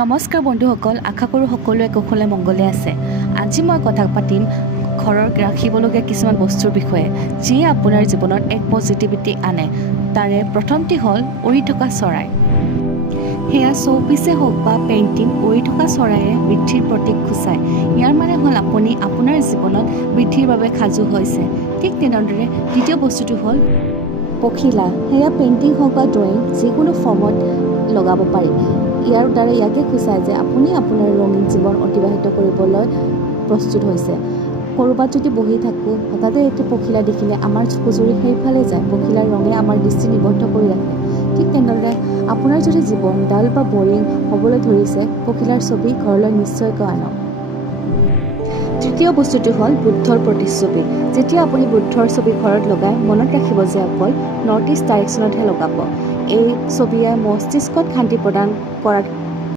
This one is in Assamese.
নমস্কাৰ বন্ধুসকল, আশা কৰোঁ সকলোৱে কুশলে মংগলে আছে। আজি মই কথা পাতিম ঘৰৰ ৰাখিবলগীয়া কিছুমান বস্তুৰ বিষয়ে, যিয়ে আপোনাৰ জীৱনত এক পজিটিভিটি আনে। তাৰে প্ৰথমটি হ'ল উৰি থকা চৰাই। সেয়া শ্ব'পিছে হওক বা পেইণ্টিং, উৰি থকা চৰাইয়ে বৃদ্ধিৰ প্ৰতীক সূচায়। ইয়াৰ মানে হ'ল আপুনি আপোনাৰ জীৱনত বৃদ্ধিৰ বাবে সাজু হৈছে। ঠিক তেনেদৰে দ্বিতীয় বস্তুটো হ'ল পখিলা। সেয়া পেইণ্টিং হওক বা ড্ৰয়িং, যিকোনো ফৰ্মত লগাব পাৰি। ইয়াৰ দ্বাৰা ইয়াকে সূচায় যে আপুনি আপোনাৰ ৰঙীন জীৱন অতিবাহিত কৰিবলৈ প্ৰস্তুত হৈছে। ক'ৰবাত যদি বহি থাকোঁ, হঠাতে এটি পখিলা দেখিলে আমাৰ চকুজুৰি সেইফালে যায়। পখিলাৰ ৰঙে আমাৰ দৃষ্টি নিবদ্ধ কৰি ৰাখে। ঠিক তেনেদৰে আপোনাৰ যদি জীৱন ডাল বা বৰিং হ'বলৈ ধৰিছে, পখিলাৰ ছবি ঘৰলৈ নিশ্চয়কৈ আনক। তৃতীয় বস্তুটো হ'ল বুদ্ধৰ প্ৰতিচ্ছবি। যেতিয়া আপুনি বুদ্ধৰ ছবি ঘৰত লগাই, মনত ৰাখিব যে অকল নৰ্থ ইষ্ট ডাইৰেকশ্যনতহে লগাব। এই ছবিয়ে মস্তিষ্কত শান্তি প্ৰদান কৰাত